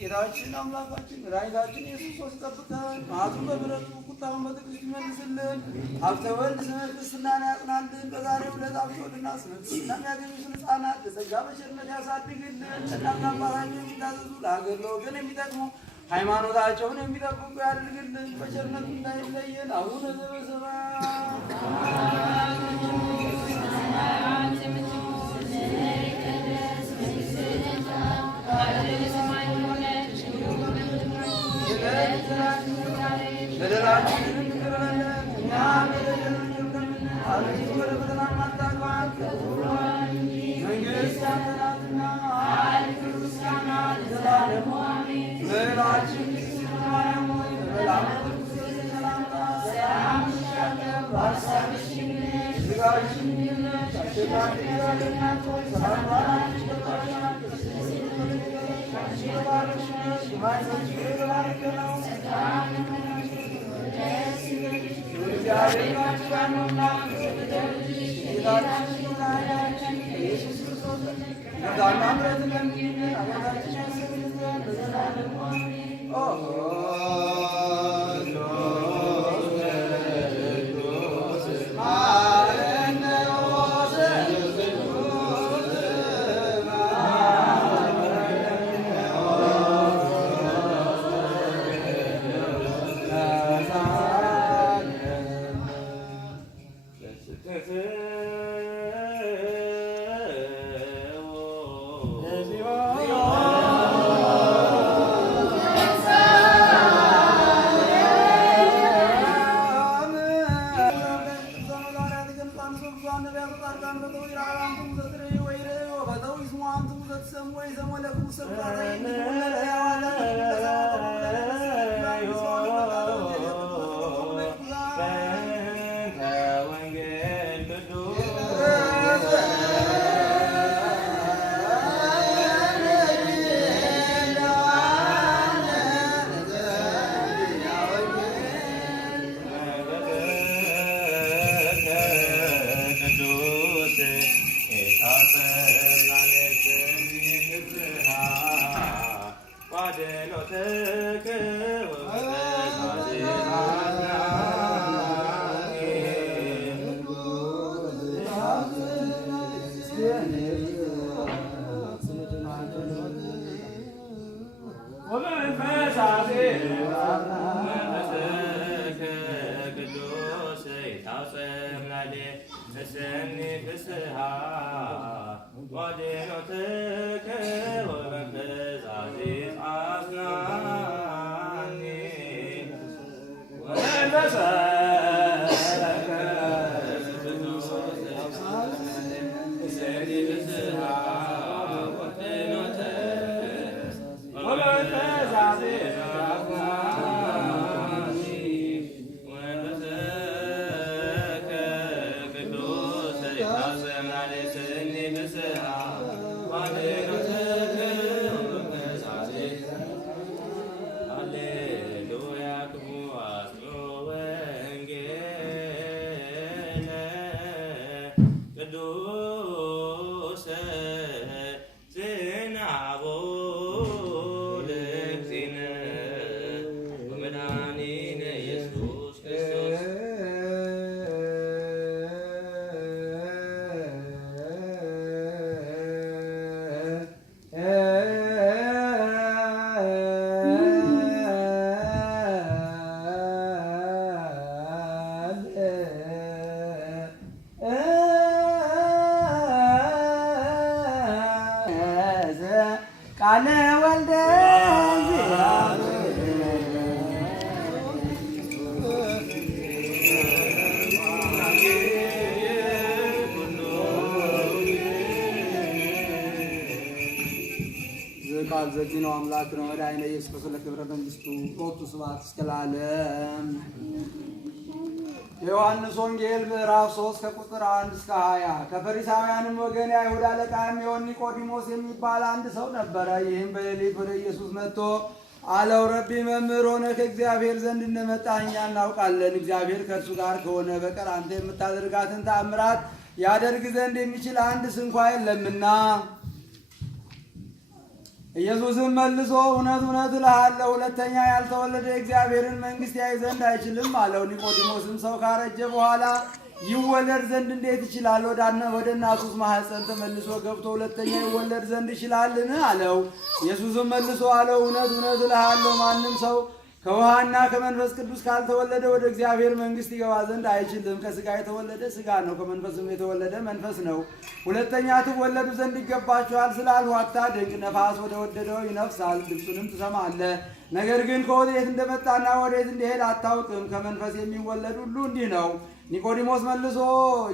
ጌታችን አምላካችን መድኃኒታችን ኢየሱስ ክርስቶስ ጠብቀን፣ መዓቱን በምሕረቱ ቁጣውን በትዕግስቱ ይመልስልን። ሀብተ ወልድ ስመ ክርስትናን ያጽናልን። በዛሬው ዕለት ሀብተ ወልድና ስመ ክርስትና የሚያገኙትን ሕፃናት በጸጋ በቸርነት ያሳድግልን። ለእናት አባታቸው የሚታዘዙ ለሀገር ለወገን የሚጠቅሙ ሃይማኖታቸውን የሚጠብቁ ያድርግልን። በቸርነቱ እንዳይለየን። አቡነ ዘበሰማያት በደላችንን ይቅር በለን እኛም የበደሉንን እንደምንል። አቤቱ ወደ ፈተና አታግባን፣ መንግሥት ያንተ ናትና፣ ኃይል፣ ክብር፣ ምስጋና ለዘላለሙ አሜን። እመቤታችን ቅድስት ማርያም ሆይ በመልአኩ ሰላምታ ሰላም እንልሻለን። በሐሳብሽ ድንግል ነሽ፣ በሥጋሽም ድንግል ነሽ። አሸናፊ እግዚአብሔር እናት ሆይ ሰላምታ ላንቺ ይገባሻል። አንቺ የተባረክሽ ነሽ፣ የማኅፀንሽ ፍሬ የተባረከ ነው። እግዚአብሔር ካንቺ ጋር ነውና ከተወደደው ጌታችን መድኃኒታችን ኢየሱስ ክርስቶስ ጸጋና ምሕረትን ለምኝልን ኃጢአታችንን ያስተሰርይልን ዘንድ ለዘላለሙ አሜን። Seni fısha, vadinote ቃለ ወልደ ቃል ዘጊ ነው አምላክ ነው መድኃኒነ ኢየሱስ ክርስቶስ ለክብረ መንግሥቱ ሎቱ ስብሐት እስከ ለዓለም። የዮሐንስ ወንጌል ምዕራፍ 3 ከቁጥር 1 እስከ 20። ከፈሪሳውያንም ወገን የአይሁድ አለቃ የሚሆን ኒቆዲሞስ የሚባል አንድ ሰው ነበረ። ይህም በሌሊት ወደ ኢየሱስ መጥቶ አለው፣ ረቢ መምህር ሆነህ ከእግዚአብሔር ዘንድ እንደመጣህ እኛ እናውቃለን። እግዚአብሔር ከእርሱ ጋር ከሆነ በቀር አንተ የምታደርጋትን ተአምራት ያደርግ ዘንድ የሚችል አንድ ስንኳ የለምና። ኢየሱስም መልሶ እውነት እውነት እልሃለሁ ሁለተኛ ያልተወለደ የእግዚአብሔርን መንግሥት ያይ ዘንድ አይችልም አለው። ኒቆዲሞስም ሰው ካረጀ በኋላ ይወለድ ዘንድ እንዴት ይችላል? ወደ እናቱስ ማኅፀን ተመልሶ ገብቶ ሁለተኛ ይወለድ ዘንድ ይችላልን? አለው። ኢየሱስም መልሶ አለው፣ እውነት እውነት እልሃለሁ ማንም ሰው ከውሃና ከመንፈስ ቅዱስ ካልተወለደ ወደ እግዚአብሔር መንግሥት ይገባ ዘንድ አይችልም። ከሥጋ የተወለደ ሥጋ ነው፣ ከመንፈስም የተወለደ መንፈስ ነው። ሁለተኛ ትወለዱ ዘንድ ይገባችኋል ስላልሁ አታድንቅ። ነፋስ ወደ ወደደው ይነፍሳል፣ ድምፁንም ትሰማለህ፣ ነገር ግን ከወዴት እንደመጣና ወዴት እንደሄድ አታውቅም። ከመንፈስ የሚወለድ ሁሉ እንዲህ ነው። ኒቆዲሞስ መልሶ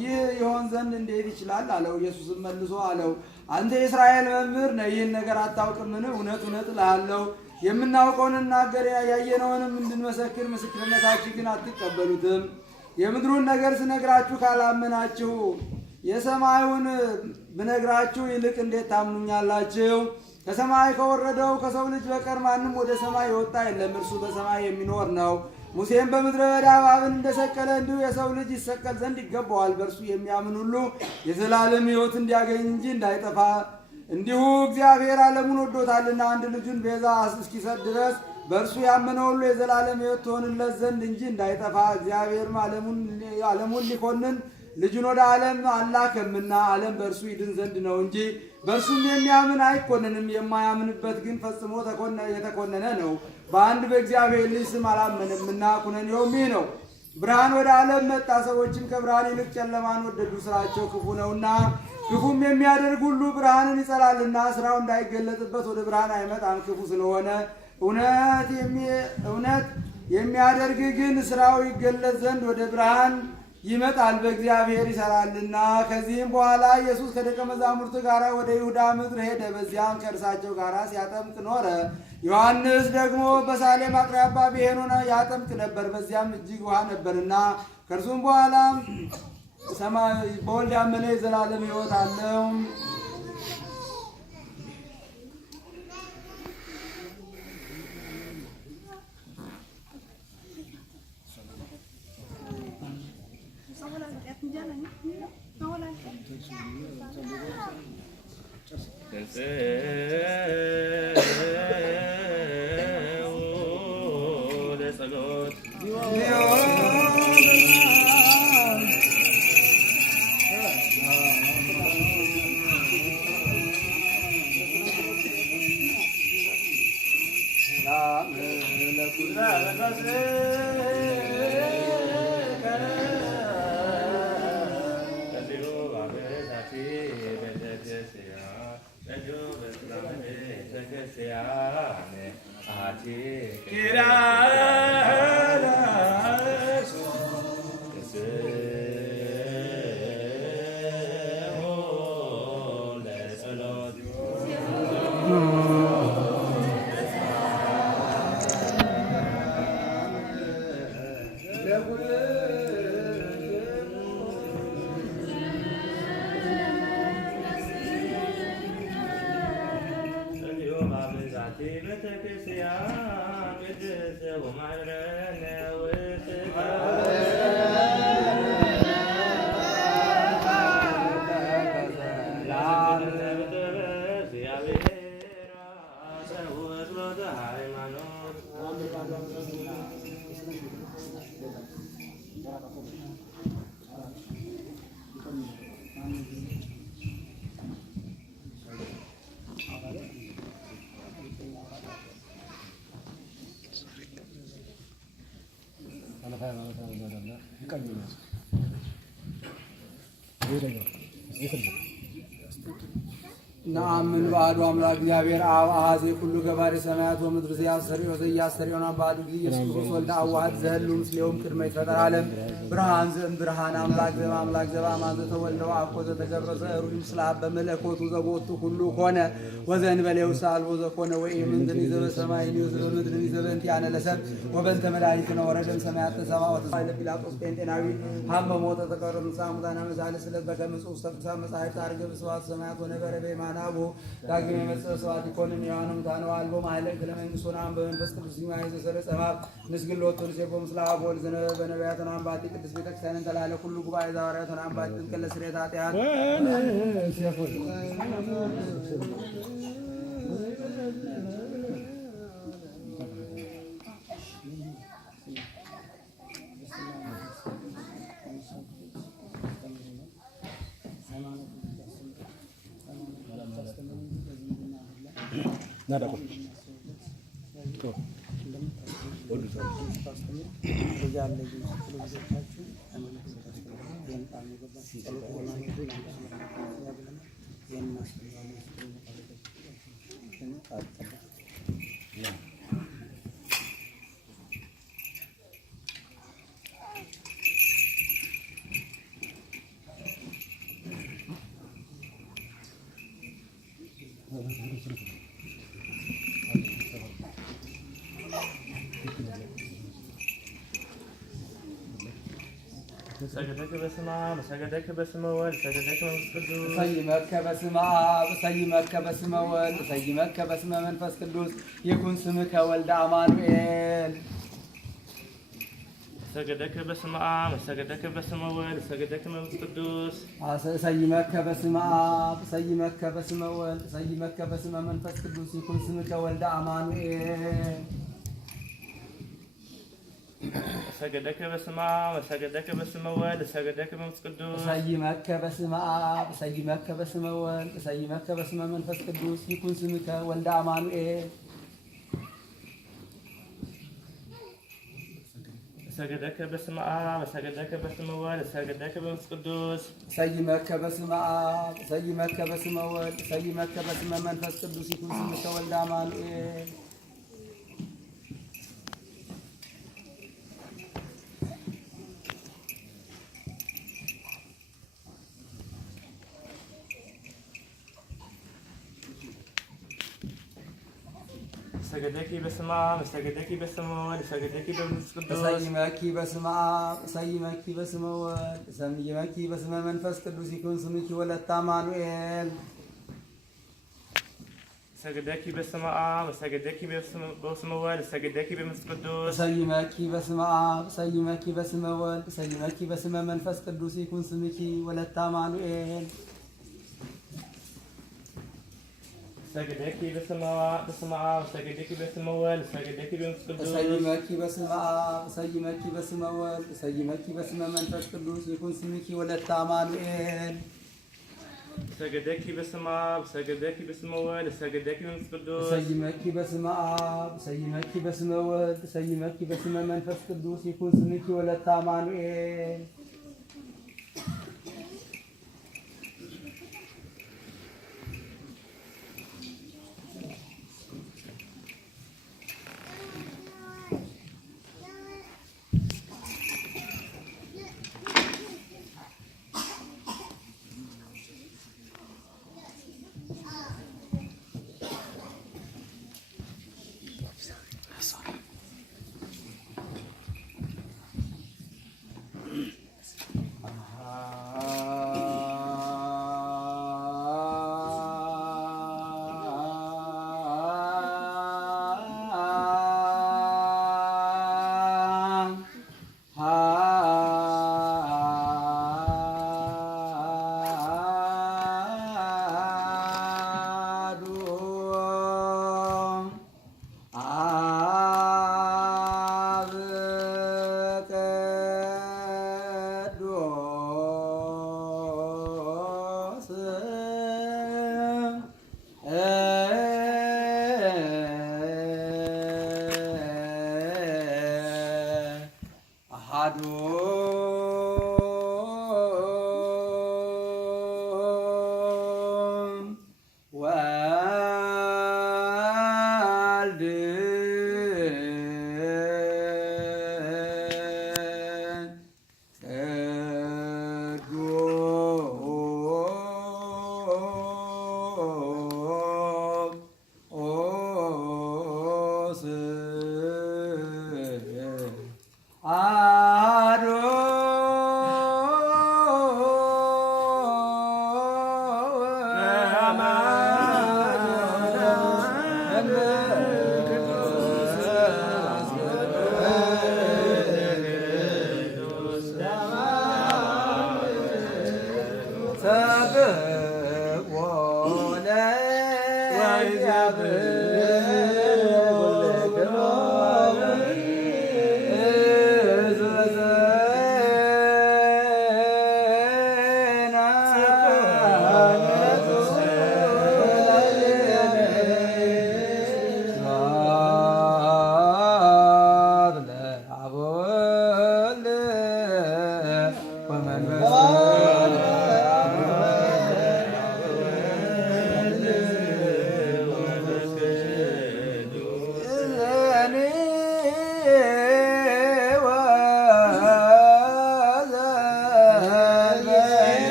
ይህ ይሆን ዘንድ እንዴት ይችላል አለው። ኢየሱስም መልሶ አለው፣ አንተ የእስራኤል መምህር ነህ፣ ይህን ነገር አታውቅምን? እውነት እውነት እልሃለሁ የምናውቀውን እናገር ያየነውንም እንድንመሰክር ምስክርነታችን ግን አትቀበሉትም። የምድሩን ነገር ስነግራችሁ ካላመናችሁ የሰማዩን ብነግራችሁ ይልቅ እንዴት ታምኑኛላችሁ? ከሰማይ ከወረደው ከሰው ልጅ በቀር ማንም ወደ ሰማይ የወጣ የለም፣ እርሱ በሰማይ የሚኖር ነው። ሙሴም በምድረ በዳ እባብን እንደሰቀለ እንዲሁ የሰው ልጅ ይሰቀል ዘንድ ይገባዋል። በእርሱ የሚያምን ሁሉ የዘላለም ሕይወት እንዲያገኝ እንጂ እንዳይጠፋ እንዲሁ እግዚአብሔር ዓለሙን ወዶታልና አንድ ልጁን ቤዛ እስኪሰጥ ድረስ በእርሱ ያመነ ሁሉ የዘላለም ሕይወት ትሆንለት ዘንድ እንጂ እንዳይጠፋ። እግዚአብሔርም ዓለሙን ሊኮንን ልጁን ወደ ዓለም አላከምና ዓለም በእርሱ ይድን ዘንድ ነው እንጂ በእርሱም የሚያምን አይኮንንም። የማያምንበት ግን ፈጽሞ የተኮነነ ነው፣ በአንድ በእግዚአብሔር ልጅ ስም አላመነምና። ኩነኔውም ይህ ነው፣ ብርሃን ወደ ዓለም መጣ፣ ሰዎችም ከብርሃን ይልቅ ጨለማን ወደዱ፣ ስራቸው ክፉ ነውና። ክፉም የሚያደርግ ሁሉ ብርሃንን ይጠላልና ስራው እንዳይገለጥበት ወደ ብርሃን አይመጣም፣ ክፉ ስለሆነ። እውነት የሚያደርግ ግን ስራው ይገለጥ ዘንድ ወደ ብርሃን ይመጣል፣ በእግዚአብሔር ይሰራልና። ከዚህም በኋላ ኢየሱስ ከደቀ መዛሙርቱ ጋር ወደ ይሁዳ ምድር ሄደ። በዚያም ከእርሳቸው ጋር ሲያጠምቅ ኖረ። ዮሐንስ ደግሞ በሳሌም አቅራቢያ ብሔሩን ያጠምቅ ነበር፣ በዚያም እጅግ ውሃ ነበርና። ከእርሱም በኋላ በወልድ ያመነ የዘላለም ሕይወት አለው። ነአምን በአሐዱ አምላክ እግዚአብሔር አብ አሐዜ ኩሉ ገባሬ ሰማያት ወምድር ዘያስተርእዮ ዘኢያስተርእዮ በአሐዱ ጊዜ ኢየሱስ ክርስቶስ ወልደ አዋሕድ ዘህሉ ምስሌሆሙ ቅድመ ይትፈጠር ዓለም ብርሃን ዘእምብርሃን አምላክ ዘእምአምላክ ዘበአማን ዘተወልደ ወአኮ ዘተገብረ ዘእሩይ ምስለ አብ በመለኮቱ ዘቦቱ ሁሉ ኮነ ወዘእንበለ ውስተ አልቦ ዘኮነ ወኢምንትኒ ዘበሰማይኒ ወዘበምድርኒ ዘበእንቲአነ ለሰብእ ወበእንተ መድኃኒትነ ወረደ እምሰማያት ተሰብአ ወተሳይለ ጲላጦስ ጴንጤናዊ ሀመ ሞተ ተቀብረ እምሥአ ሙታነ መዛልስ ዕለት በከመ ጽሑፍ ውስተ ቅዱሳን መጻሕፍት ዐርገ በስብሐት ሰማያት ወነበረ በየማነ አቡሁ ዳግመ ይመጽእ ስብሐት ይኰንን ሕያዋነ ሙታነ ወአልቦ ማኅለቅ ለመንግሥቱ ወነአም በመንፈስ ቅዱስ ይማይ ዘሰረጸ እምአብ ንስግድ ሎቱ ንሴፎ ምስለ አብ ወወልድ ዘነበ በነቢያት ወነአም ባቲ ቅድስት ቤተ ክርስቲያን እንተላለ ኩሉ ጉባኤ ዘሐዋርያት ወነአም ባቲ ጥምቀት ለስርየተ ኃጢአት Nada. ሰገደከ በስመ አብ ሰገደከ በስመ ወልድ ሰገደከ በመንፈስ ቅዱስ ሰይመከ በስመ አብ ሰይመከ በስመ ወልድ ሰይመከ በስመ መንፈስ ቅዱስ ይኩን ስምከ ወልደ አማኑኤል ሰገደከ በስመ አብ ሰገደከ በስመ ወልድ ሰገደከ በመንፈስ ቅዱስ ሰይመከ በስመ አብ ሰይመከ በስመ ወልድ ሰይመከ በስመ መንፈስ ቅዱስ ይኩን ስምከ ወልደ አማኑኤል ሰገደከ በስመ አብ ሰገደከ በስመ ወልድ ሰገደከ በመንፈስ ቅዱስ ሰይመከ በስመ አብ ሰይመከ በስመ ወልድ ሰይመከ በስመ መንፈስ ቅዱስ ይኩን ስምከ ወልደ አማኑኤል ሰገደከ በስመ አብ ሰገደከ በስመ ወልድ ሰገደከ በመንፈስ ቅዱስ ሰይመከ በስመ አብ ሰይመከ በስመ ወልድ ሰይመከ በስመ መንፈስ ቅዱስ ይኩን ስምከ ወልደ አማኑኤል ሰገደኪ በስመ አብ ሰገደኪ በስመ ወልድ ሰገደኪ በመንፈስ ቅዱስ ሰይመኪ በስመ አብ ሰይመኪ በስመ ወልድ ሰይመኪ በስመ መንፈስ ቅዱስ ይኩን ስምኪ ወለተ አማኑኤል ሰገደኪ በስመ አብ ሰገደኪ በስመ ወልድ ሰገደኪ በመንፈስ ቅዱስ ሰይመኪ በስመ አብ ሰይመኪ በስመ ወልድ ሰይመኪ በስመ መንፈስ ቅዱስ ይኩን ስምኪ ወለተ አማኑኤል ሰገደኪ በስመ አብ ሰገደኪ በስመ ወልድ ሰገደኪ በመንፈስ ቅዱስ ሰይመኪ በስመ አብ ሰይመኪ በስመ ወልድ ሰይመኪ በስመ መንፈስ ቅዱስ ይኩን ስምኪ ወለተ አማኑኤል ሰገደኪ በስመ አብ ሰገደኪ በስመ ወልድ ሰገደኪ በመንፈስ ቅዱስ ሰይመኪ በስመ አብ ሰይመኪ በስመ ወልድ ሰይመኪ በስመ መንፈስ ቅዱስ ይኩን ስምኪ ወለተ አማኑኤል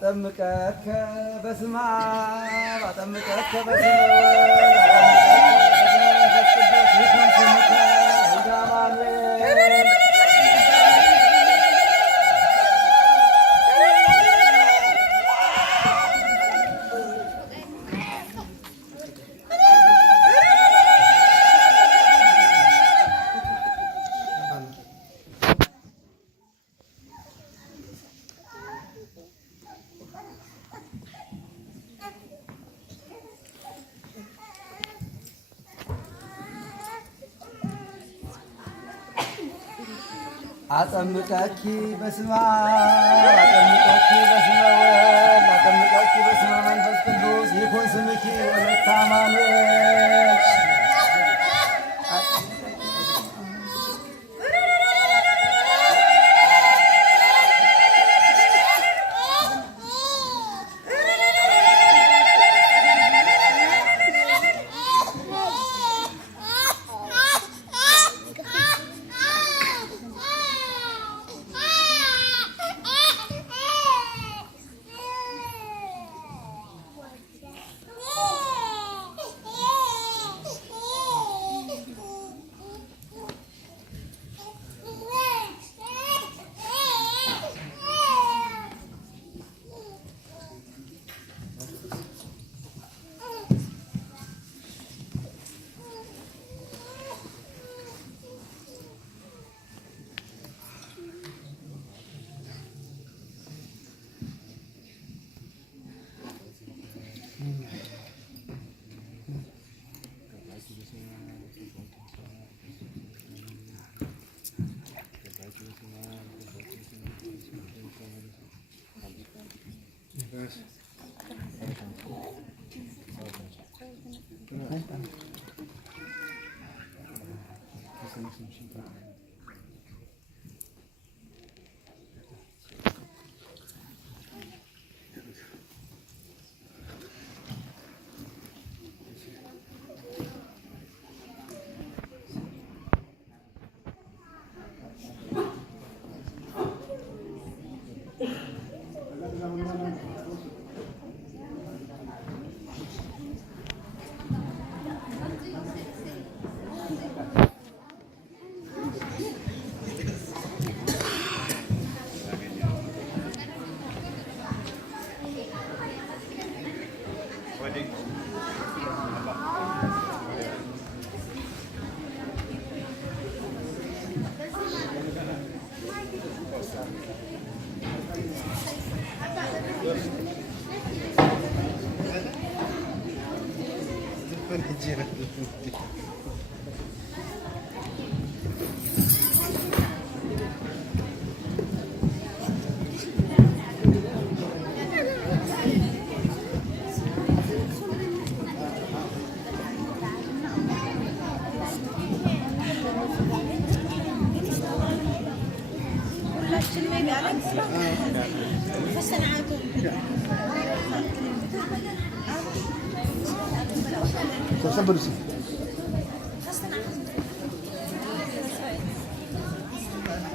አጠምቀከ በስመ አብ አጠምቀከ በስመ ወልድ አጠምቀከ በስመ መንፈስ ቅዱስ ይኩን ስምከ ወልደ አማኑኤል። አጠምቀኪ በስመ አብ አጠምቀኪ በስመ ወልድ አጠምቀኪ በስመ መንፈስ ቅዱስ ይኩን ስምኪ ወለተ አማኑኤል።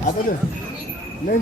Ada